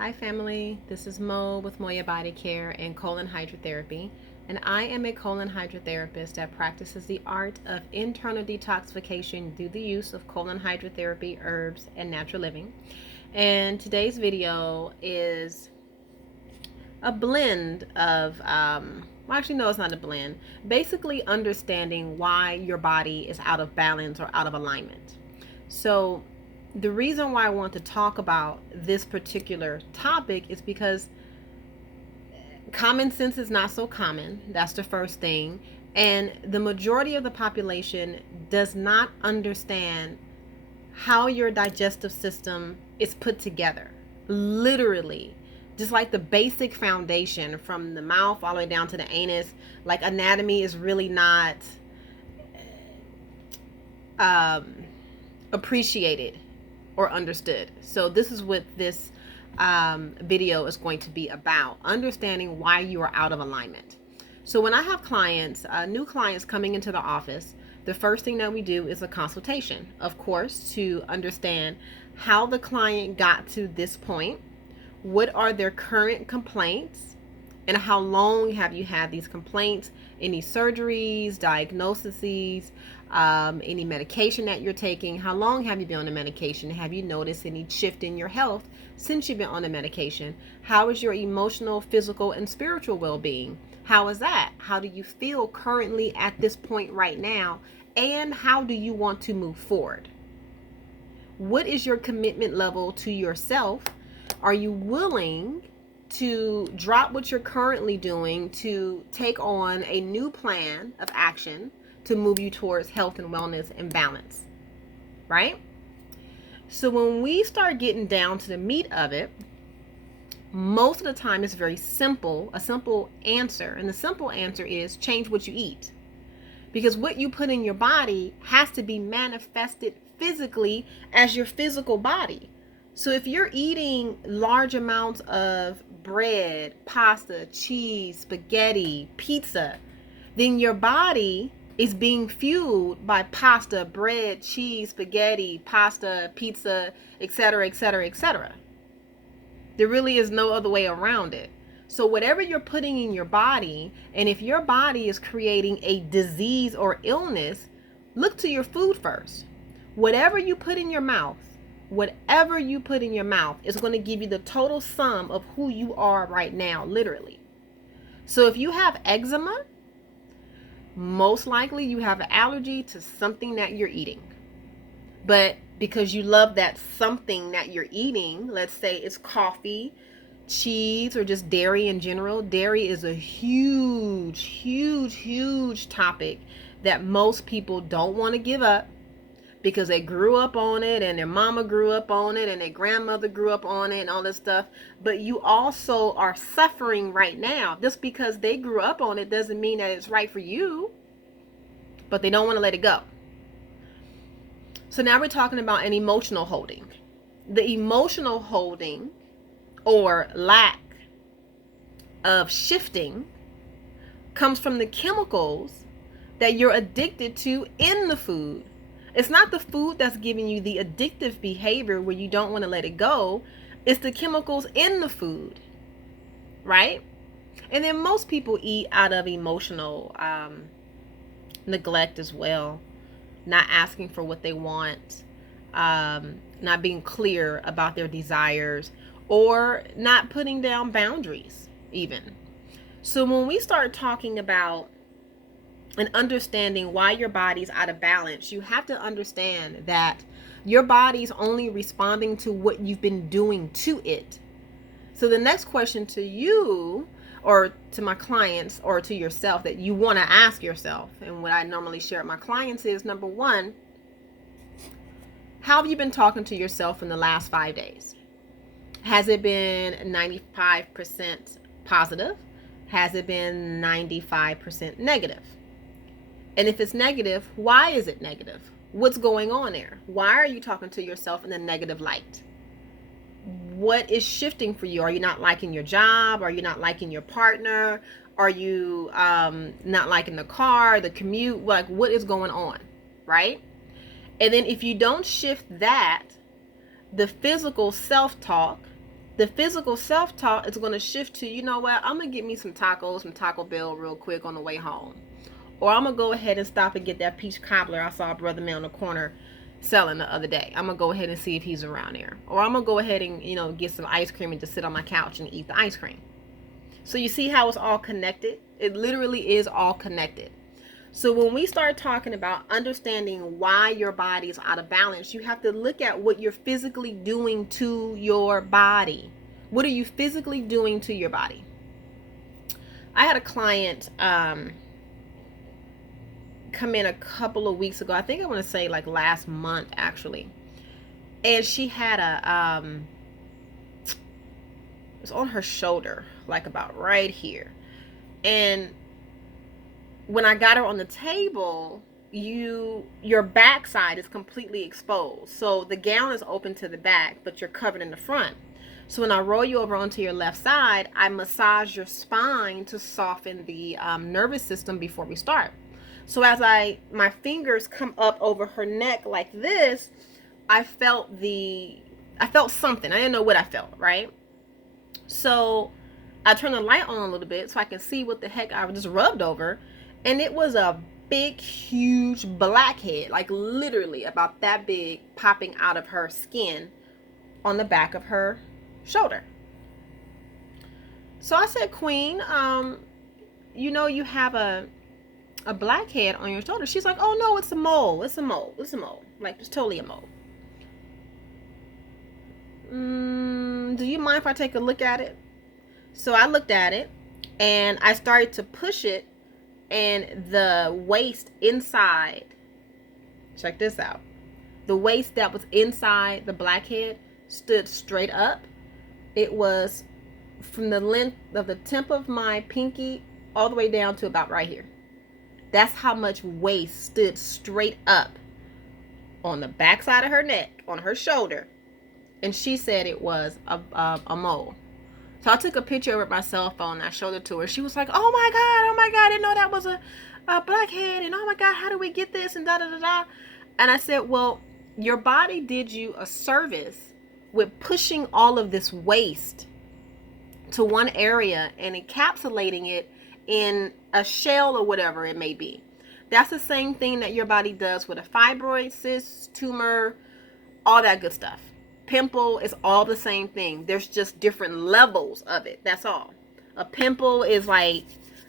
Hi family, this is Mo with Moya Body Care and Colon Hydrotherapy, and I am a colon hydrotherapist that practices the art of internal detoxification through the use of colon hydrotherapy, herbs, and natural living. And today's video is a blend of, well, actually, no, it's not a blend. Basically, understanding why your body is out of balance or out of alignment. So, the reason why I want to talk about this particular topic is because common sense is not so common. That's the first thing. And the majority of the population does not understand how your digestive system is put together. Literally, just like the basic foundation from the mouth all the way down to the anus, like anatomy is really not um, appreciated or understood. So this is what this video is going to be about, understanding why you are out of alignment. So when I have clients, new clients coming into the office, the first thing that we do is a consultation, of course, to understand how the client got to this point, what are their current complaints, and how long have you had these complaints, any surgeries, diagnoses, any medication that you're taking, how long have you been on the medication, have you noticed any shift in your health since you've been on the medication, how is your emotional, physical, and spiritual well-being, how is that, how do you feel currently at this point right now, and how do you want to move forward, what is your commitment level to yourself, are you willing to drop what you're currently doing to take on a new plan of action to move you towards health and wellness and balance, right? So when we start getting down to the meat of it, most of the time it's very simple, a simple answer. And the simple answer is change what you eat. Because what you put in your body has to be manifested physically as your physical body. So if you're eating large amounts of bread, pasta, cheese, spaghetti, pizza, then your body is being fueled by pasta, bread, cheese, spaghetti, pasta, pizza, etc., etc., etc. There really is no other way around it. So whatever you're putting in your body, and if your body is creating a disease or illness, look to your food first. Whatever you put in your mouth, is going to give you the total sum of who you are right now, literally. So if you have eczema, most likely you have an allergy to something that you're eating. But because you love that something that you're eating, let's say it's coffee, cheese, or just dairy in general. Dairy is a huge, huge, huge topic that most people don't want to give up because they grew up on it and their mama grew up on it and their grandmother grew up on it and all this stuff. But you also are suffering right now. Just because they grew up on it doesn't mean that it's right for you, but they don't want to let it go. So now we're talking about an emotional holding. The emotional holding or lack of shifting comes from the chemicals that you're addicted to in the food. It's not the food that's giving you the addictive behavior where you don't want to let it go. It's the chemicals in the food, right? And then most people eat out of emotional neglect as well, not asking for what they want, not being clear about their desires, or not putting down boundaries even. So when we start talking about and understanding why your body's out of balance, you have to understand that your body's only responding to what you've been doing to it. So the next question to you or to my clients or to yourself that you want to ask yourself, and what I normally share with my clients is, number one, how have you been talking to yourself in the last 5 days? Has it been 95% positive? Has it been 95% negative? And if it's negative, why is it negative? What's going on there? Why are you talking to yourself in a negative light? What is shifting for you? Are you not liking your job? Are you not liking your partner? Are you not liking the car, the commute? Like, what is going on, right? And then if you don't shift that, the physical self-talk The physical self-talk is going to shift to, you know what, I'm going to get me some tacos from Taco Bell real quick on the way home. Or I'm going to go ahead and stop and get that peach cobbler I saw a brother man on the corner selling the other day. I'm going to go ahead and see if he's around there. Or I'm going to go ahead and, get some ice cream and just sit on my couch and eat the ice cream. So you see how it's all connected? It literally is all connected. So when we start talking about understanding why your body is out of balance, you have to look at what you're physically doing to your body. What are you physically doing to your body? I had a client come in a couple of weeks ago. I think I want to say like last month actually. And she had it was on her shoulder, like about right here. And when I got her on the table, your backside is completely exposed. So the gown is open to the back, but you're covered in the front. So when I roll you over onto your left side, I massage your spine to soften the nervous system before we start. So as my fingers come up over her neck like this, I felt something. I didn't know what I felt, right? So I turned the light on a little bit so I can see what the heck I just rubbed over. And it was a big, huge blackhead, like literally about that big, popping out of her skin on the back of her shoulder. So I said, Queen, you have a blackhead on your shoulder. She's like, oh no, it's a mole. It's a mole. It's a mole. Like, it's totally a mole. Do you mind if I take a look at it? So I looked at it and I started to push it, and the waist inside, check this out, the waist that was inside the blackhead stood straight up. It was from the length of the tip of my pinky all the way down to about right here. That's how much waist stood straight up on the back side of her neck, on her shoulder. And she said it was a mole. So I took a picture of it with my cell phone and I showed it to her. She was like, oh my God, I didn't know that was a blackhead. And oh my God, how do we get this? And da da da da. And I said, well, your body did you a service with pushing all of this waste to one area and encapsulating it in a shell or whatever it may be. That's the same thing that your body does with a fibroid, cyst, tumor, all that good stuff. Pimple is all the same thing. There's just different levels of it. That's all. A pimple is like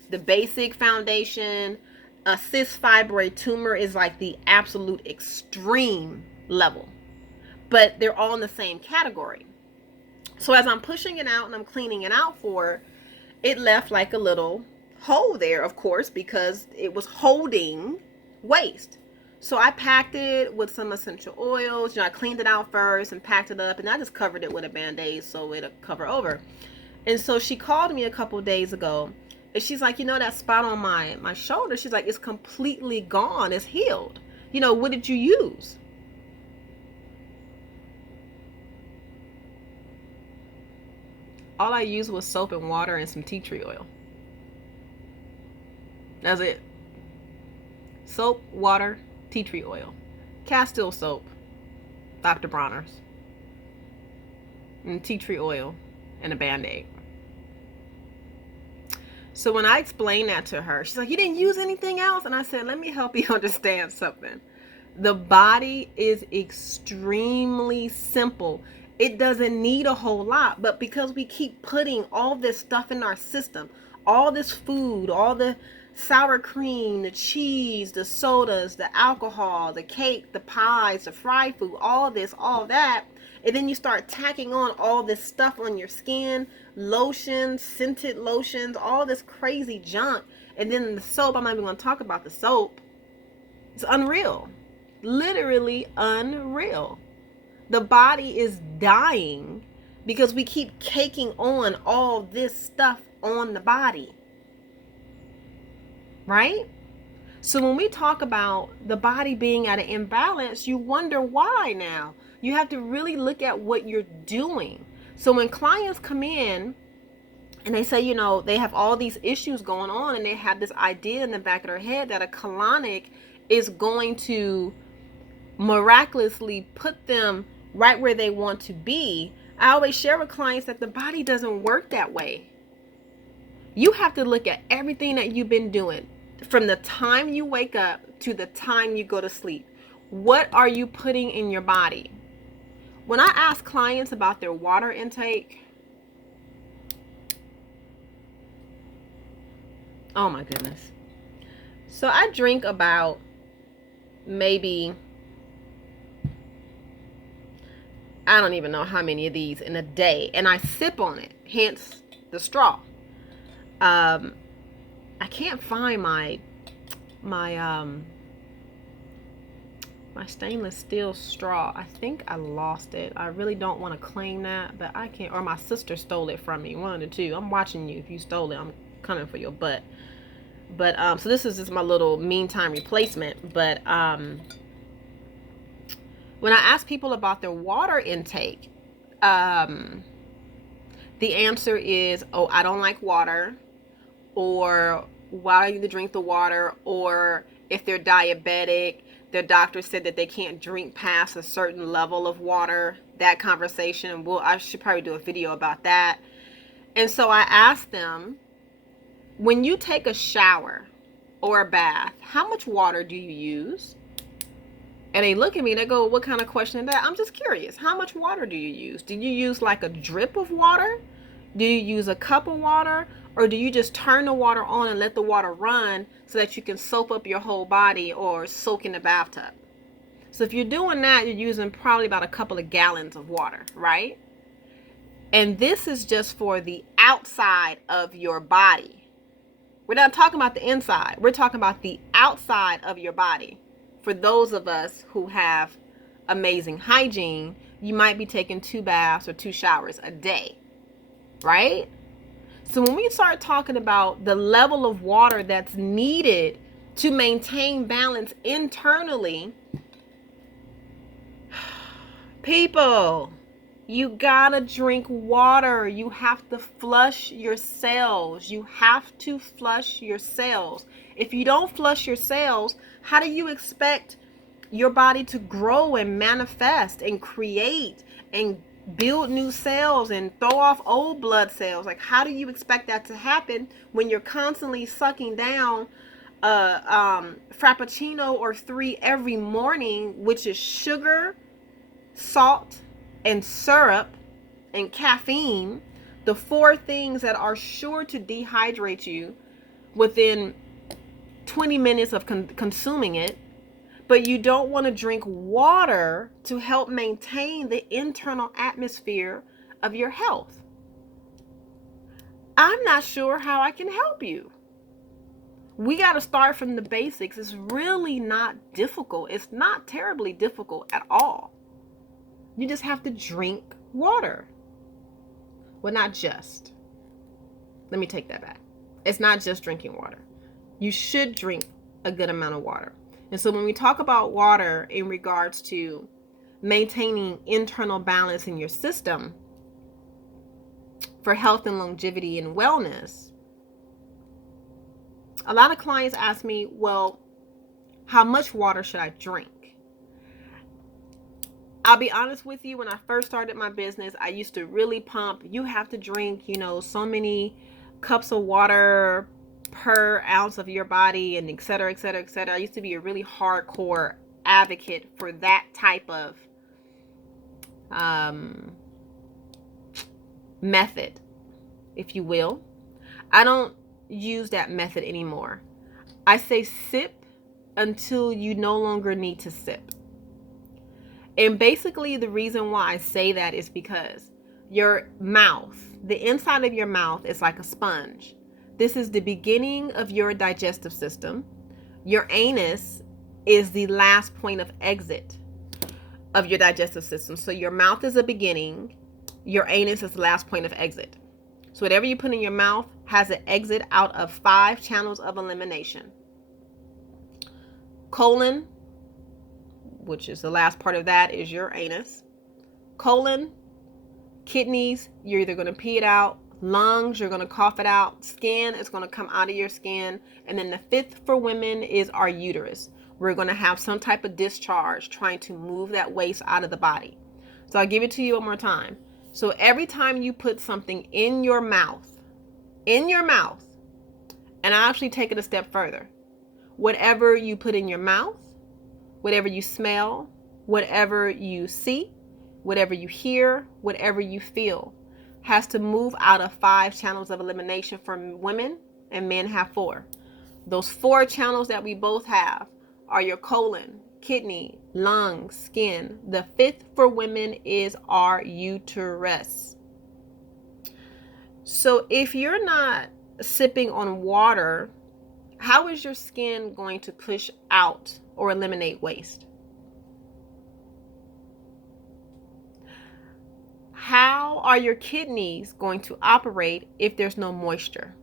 the basic foundation. A cyst, fibroid, tumor is like the absolute extreme level. But they're all in the same category. So as I'm pushing it out and I'm cleaning it out for her, it left like a little hole there, of course, because it was holding waste. So I packed it with some essential oils. I cleaned it out first and packed it up, and I just covered it with a Band-Aid so it'll cover over. And so she called me a couple days ago, and she's like, that spot on my shoulder, she's like, it's completely gone. It's healed. What did you use? All I used was soap and water and some tea tree oil. That's it. Soap, water, tea tree oil, Castile soap, Dr. Bronner's, and tea tree oil, and a Band-Aid. So when I explained that to her, she's like, you didn't use anything else? And I said, let me help you understand something. The body is extremely simple. It doesn't need a whole lot, but because we keep putting all this stuff in our system, all this food, all the sour cream, the cheese, the sodas, the alcohol, the cake, the pies, the fried food, all this, all that. And then you start tacking on all this stuff on your skin, lotions, scented lotions, all this crazy junk. And then the soap, I'm not even going to talk about the soap. It's unreal. Literally unreal. The body is dying because we keep caking on all this stuff on the body. Right? So when we talk about the body being at an imbalance, you wonder why now. You have to really look at what you're doing. So when clients come in and they say, they have all these issues going on and they have this idea in the back of their head that a colonic is going to miraculously put them right where they want to be, I always share with clients that the body doesn't work that way. You have to look at everything that you've been doing from the time you wake up to the time you go to sleep. What are you putting in your body? When I ask clients about their water intake, oh my goodness. So I drink about maybe, I don't even know how many of these in a day, and I sip on it, hence the straw. I can't find my stainless steel straw. I think I lost it. I really don't want to claim that, but I can't, or my sister stole it from me. One of the two. I'm watching you. If you stole it, I'm coming for your butt. But so this is just my little meantime replacement. But when I ask people about their water intake, the answer is, oh, I don't like water, or why do you drink the water, or if they're diabetic, their doctor said that they can't drink past a certain level of water. That conversation, well, I should probably do a video about that. And so I asked them, when you take a shower or a bath, how much water do you use? And they look at me and they go, what kind of question is that? I'm just curious. How much water do you use? Do you use like a drip of water? Do you use a cup of water? Or do you just turn the water on and let the water run so that you can soap up your whole body or soak in the bathtub? So if you're doing that, you're using probably about a couple of gallons of water, right? And this is just for the outside of your body. We're not talking about the inside. We're talking about the outside of your body. For those of us who have amazing hygiene, you might be taking 2 baths or 2 showers a day, right? So when we start talking about the level of water that's needed to maintain balance internally, people, you gotta drink water. You have to flush your cells. You have to flush your cells. If you don't flush your cells, how do you expect your body to grow and manifest and create and build new cells and throw off old blood cells? Like, how do you expect that to happen when you're constantly sucking down frappuccino or 3 every morning, which is sugar, salt, and syrup and caffeine, the 4 things that are sure to dehydrate you within 20 minutes of consuming it? But you don't want to drink water to help maintain the internal atmosphere of your health. I'm not sure how I can help you. We got to start from the basics. It's really not difficult. It's not terribly difficult at all. You just have to drink water. Well, not just. Let me take that back. It's not just drinking water. You should drink a good amount of water. And so when we talk about water in regards to maintaining internal balance in your system for health and longevity and wellness, a lot of clients ask me, well, how much water should I drink? I'll be honest with you, when I first started my business, I used to really pump, you have to drink, so many cups of water per ounce of your body, and et cetera, et cetera, et cetera. I used to be a really hardcore advocate for that type of method, if you will. I don't use that method anymore. I say sip until you no longer need to sip. And basically the reason why I say that is because your mouth, the inside of your mouth is like a sponge. This is the beginning of your digestive system. Your anus is the last point of exit of your digestive system. So your mouth is a beginning. Your anus is the last point of exit. So whatever you put in your mouth has an exit out of 5 channels of elimination. Colon, which is the last part of that, is your anus. Colon, kidneys, you're either going to pee it out. Lungs, you're going to cough it out. Skin is going to come out of your skin. And then the 5th for women is our uterus. We're going to have some type of discharge trying to move that waste out of the body. So I'll give it to you one more time. So every time you put something in your mouth, and I actually take it a step further. Whatever you put in your mouth, whatever you smell, whatever you see, whatever you hear, whatever you feel, has to move out of 5 channels of elimination for women, and men have 4. Those 4 channels that we both have are your colon, kidney, lungs, skin. The 5th for women is our uterus. So if you're not sipping on water, how is your skin going to push out or eliminate waste? How are your kidneys going to operate if there's no moisture?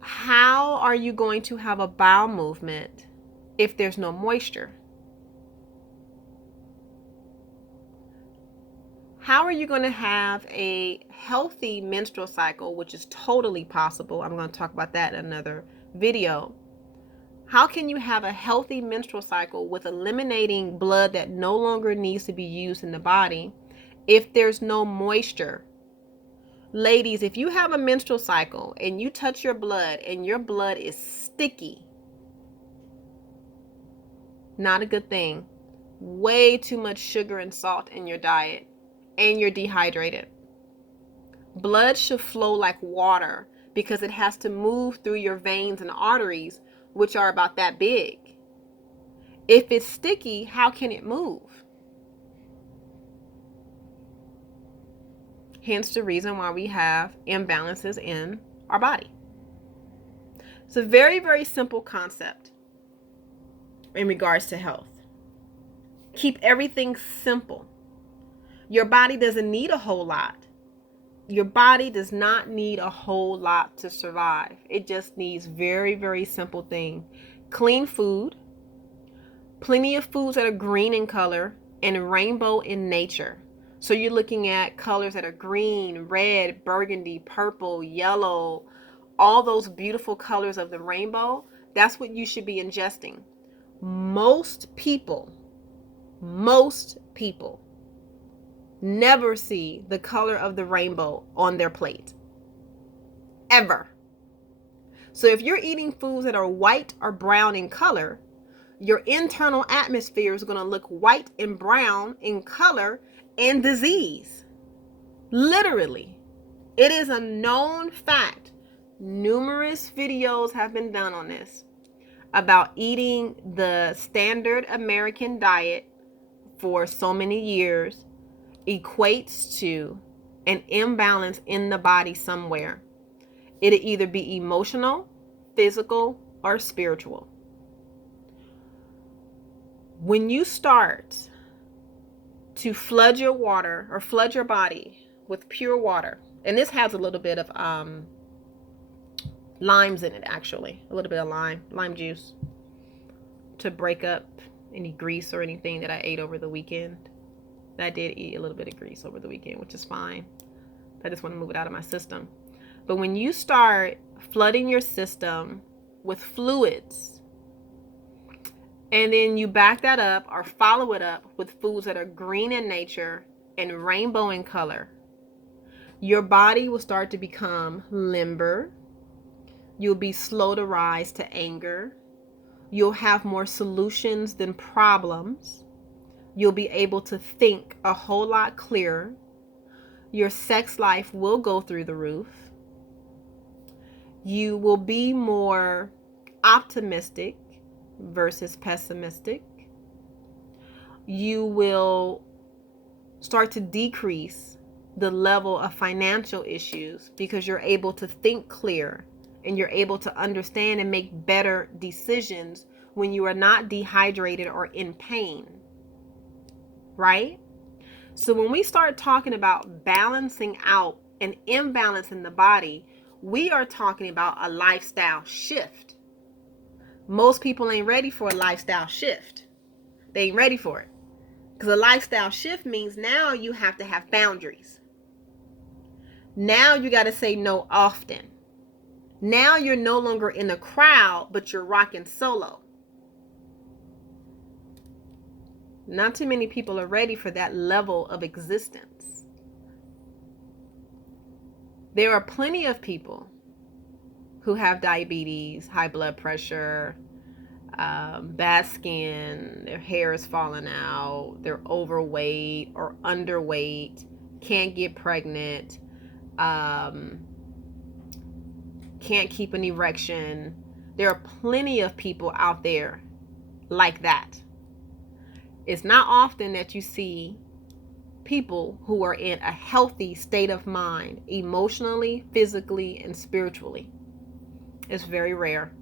How are you going to have a bowel movement if there's no moisture? How are you going to have a healthy menstrual cycle, which is totally possible? I'm going to talk about that in another video. How can you have a healthy menstrual cycle with eliminating blood that no longer needs to be used in the body if there's no moisture? Ladies, if you have a menstrual cycle and you touch your blood and your blood is sticky, not a good thing. Way too much sugar and salt in your diet, and you're dehydrated. Blood should flow like water because it has to move through your veins and arteries, which are about that big. If it's sticky, how can it move? Hence the reason why we have imbalances in our body. It's a very, very simple concept in regards to health. Keep everything simple. Your body doesn't need a whole lot. Your body does not need a whole lot to survive. It just needs very, very simple things. Clean food, plenty of foods that are green in color, and rainbow in nature. So you're looking at colors that are green, red, burgundy, purple, yellow, all those beautiful colors of the rainbow. That's what you should be ingesting. Most people never see the color of the rainbow on their plate. Ever. So if you're eating foods that are white or brown in color, your internal atmosphere is going to look white and brown in color and disease. Literally. It is a known fact. Numerous videos have been done on this about eating the standard American diet for so many years equates to an imbalance in the body somewhere. It'll either be emotional, physical, or spiritual. When you start to flood your water or flood your body with pure water, and this has a little bit of limes in it, actually, a little bit of lime juice to break up any grease or anything that I ate over the weekend. I did eat a little bit of grease over the weekend, which is fine. I just want to move it out of my system. But when you start flooding your system with fluids, and then you back that up or follow it up with foods that are green in nature and rainbow in color, your body will start to become limber. You'll be slow to rise to anger. You'll have more solutions than problems. You'll be able to think a whole lot clearer. Your sex life will go through the roof. You will be more optimistic versus pessimistic. You will start to decrease the level of financial issues because you're able to think clear and you're able to understand and make better decisions when you are not dehydrated or in pain. Right? So when we start talking about balancing out an imbalance in the body, we are talking about a lifestyle shift. Most people ain't ready for a lifestyle shift. They ain't ready for it. Because a lifestyle shift means now you have to have boundaries. Now you got to say no often. Now you're no longer in the crowd, but you're rocking solo. Not too many people are ready for that level of existence. There are plenty of people who have diabetes, high blood pressure, bad skin, their hair is falling out, they're overweight or underweight, can't get pregnant, can't keep an erection. There are plenty of people out there like that. It's not often that you see people who are in a healthy state of mind, emotionally, physically, and spiritually. It's very rare.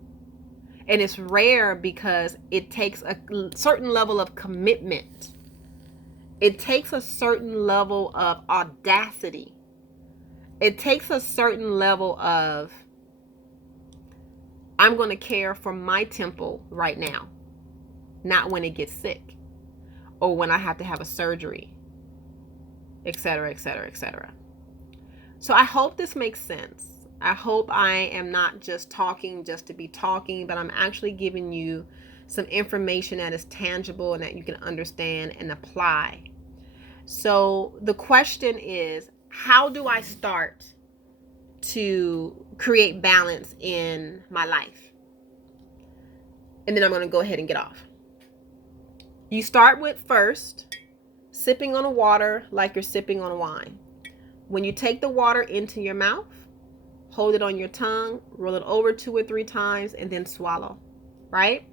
And it's rare because it takes a certain level of commitment. It takes a certain level of audacity. It takes a certain level of, I'm going to care for my temple right now, not when it gets sick or when I have to have a surgery, etc., etc., etc. So I hope this makes sense. I hope I am not just talking just to be talking, but I'm actually giving you some information that is tangible and that you can understand and apply. So the question is, how do I start to create balance in my life? And then I'm going to go ahead and get off. You start with first sipping on water like you're sipping on wine. When you take the water into your mouth, hold it on your tongue, roll it over 2 or 3 times, and then swallow, right?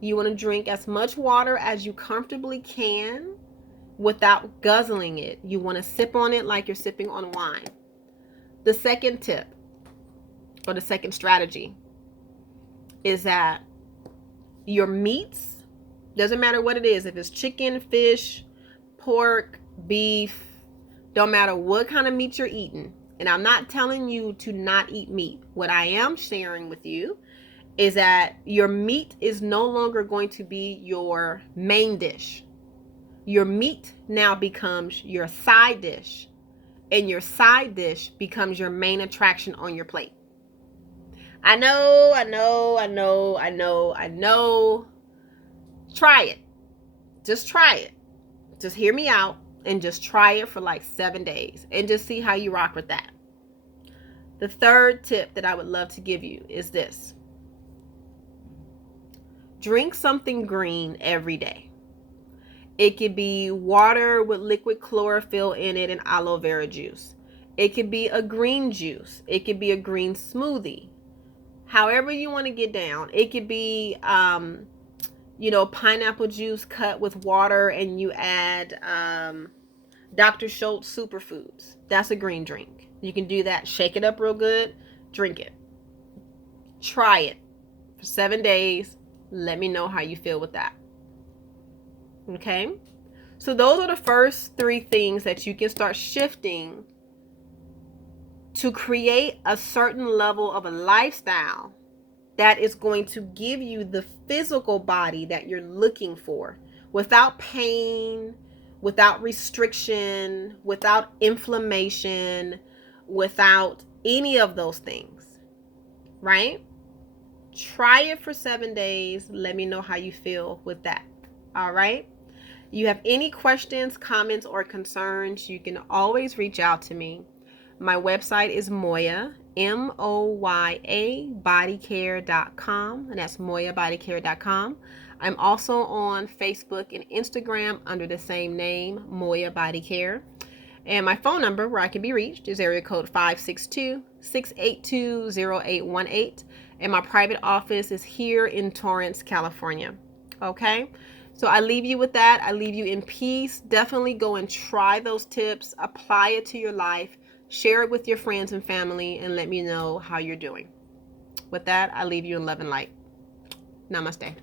You want to drink as much water as you comfortably can without guzzling it. You want to sip on it like you're sipping on wine. The second tip, or the second strategy, is that your meats, doesn't matter what it is, if it's chicken, fish, pork, beef, don't matter what kind of meat you're eating. And I'm not telling you to not eat meat. What I am sharing with you is that your meat is no longer going to be your main dish. Your meat now becomes your side dish, and your side dish becomes your main attraction on your plate. I know. Try it. Just try it. Just hear me out and just try it for like 7 days and just see how you rock with that. The third tip that I would love to give you is this. Drink something green every day. It could be water with liquid chlorophyll in it and aloe vera juice. It could be a green juice. It could be a green smoothie. However you want to get down. It could be, pineapple juice cut with water and you add Dr. Schultz superfoods. That's a green drink. You can do that. Shake it up real good. Drink it. Try it for 7 days. Let me know how you feel with that. Okay? So those are the first 3 things that you can start shifting to create a certain level of a lifestyle that is going to give you the physical body that you're looking for without pain, without restriction, without inflammation, without any of those things, right? Try it for 7 days. Let me know how you feel with that. All right? You have any questions, comments, or concerns, you can always reach out to me. My website is Moya, MOYA, bodycare.com, and that's moyabodycare.com. I'm also on Facebook and Instagram under the same name, Moya Body Care. And my phone number where I can be reached is area code 562-682-0818. And my private office is here in Torrance, California. Okay? So I leave you with that. I leave you in peace. Definitely go and try those tips. Apply it to your life. Share it with your friends and family and let me know how you're doing. With that, I leave you in love and light. Namaste.